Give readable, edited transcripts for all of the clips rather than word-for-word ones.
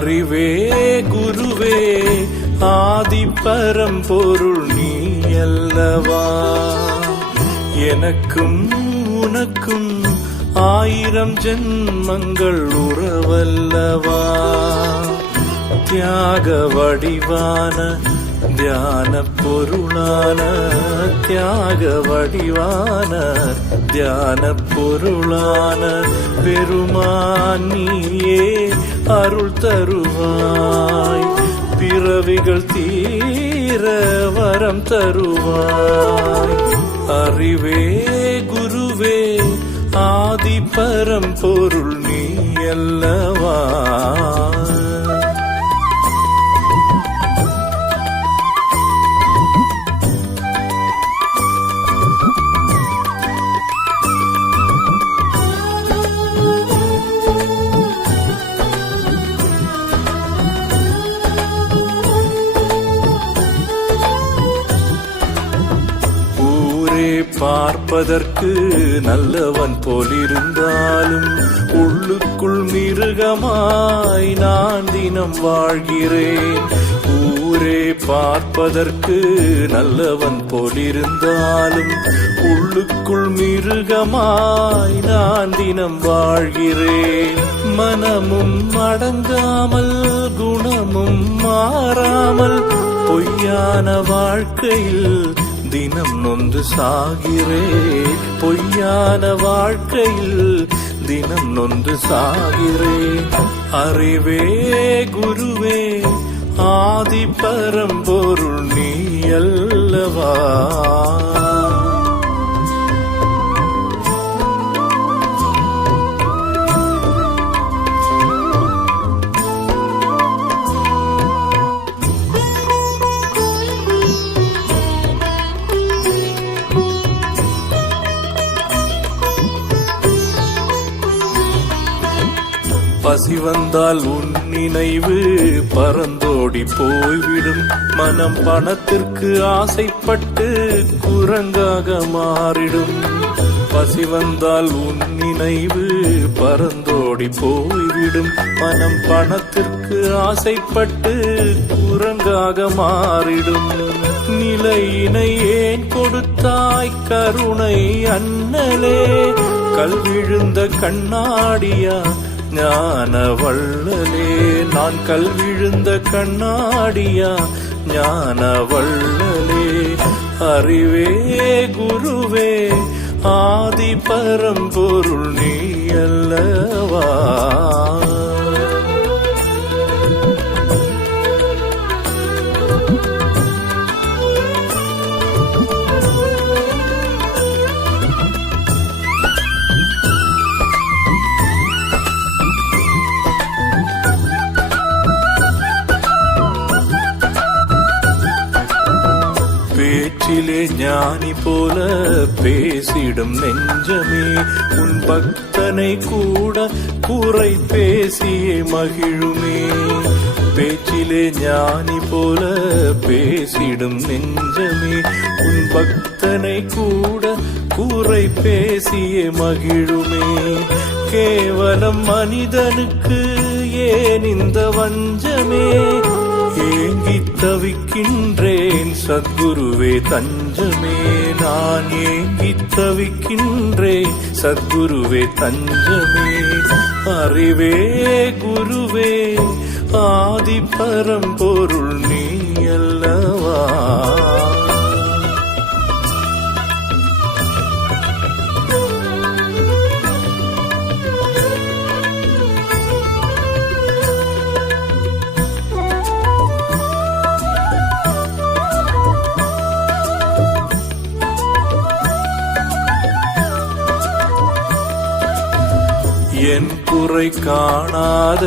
அறிவே குருவே ஆதி பரம்பொருள் நீ அல்லவா. எனக்கும் உனக்கும் 1000 ஜென்மங்கள் உறவல்லவா. தியாக வடிவான தியான பொருளான தியாக வடிவான தியான பொருளான பெருமான் நீயே அருள் தருவாய். பிறவிகள் தீர வரம் தருவாய். அறிவே குருவே ஆதி பரம்பொருள் நீ அல்லவா. பார்ப்பதற்கு நல்லவன் போலிருந்தாலும் உள்ளுக்குள் மிருகமாய் நான் தினம் வாழ்கிறேன். ஊரே பார்ப்பதற்கு நல்லவன் போலிருந்தாலும் உள்ளுக்குள் மிருகமாய் நான் தினம் வாழ்கிறேன். மனமும் அடங்காமல் குணமும் மாறாமல் பொய்யான வாழ்க்கையில் தினம் நொந்து சாகிறேன். பொய்யான வாழ்க்கையில் தினம் நொந்து சாகிறேன். அறிவே குருவே ஆதி பரம்பொருள் நீ அல்லவா. பசி வந்தால் உன் நினைவு பறந்தோடி போய்விடும். மனம் பணத்திற்கு ஆசைப்பட்டு குரங்காக மாறிடும். பசி வந்தால் உன் நினைவு பறந்தோடி போய்விடும். மனம் பணத்திற்கு ஆசைப்பட்டு குரங்காக மாறிடும். நிலையினை ஏன் கொடுத்தாய் கருணை அண்ணலே. கல்விழுந்த கண்ணாடியா ஞான வள்ளலே. நான் கல்விழுந்த கண்ணாடியா ஞான வள்ளலே. அறிவே குருவே ஆதி பரம்பொருள் நீ அல்லவா. பேச்சிலே ஞானி போல பேசிடும் நெஞ்சமே. உன் பக்தனை கூட குறை பேசியே மகிழுமே. பேச்சிலே ஞானி போல பேசிடும் நெஞ்சமே. உன் பக்தனை கூட குறை பேசியே மகிழுமே. கேவலம் மனிதனுக்கு ஏன் இந்த வஞ்சமே. ஏங்கி தவிக்கின்றேன் சத்குருவே தஞ்சமே. நான் ஏங்கி தவிக்கின்றேன் சத்குருவே தஞ்சமே. அறிவே குருவே ஆதி பரம்பொருள் நீ அல்லவா. என் குறை காணாத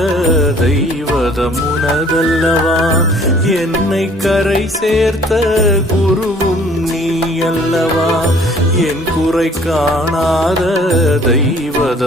தெய்வதம் உனதல்லவா. என்னை கரை சேர்த்த குருவும் நீ அல்லவா. என் குறை காணாத தெய்வதம்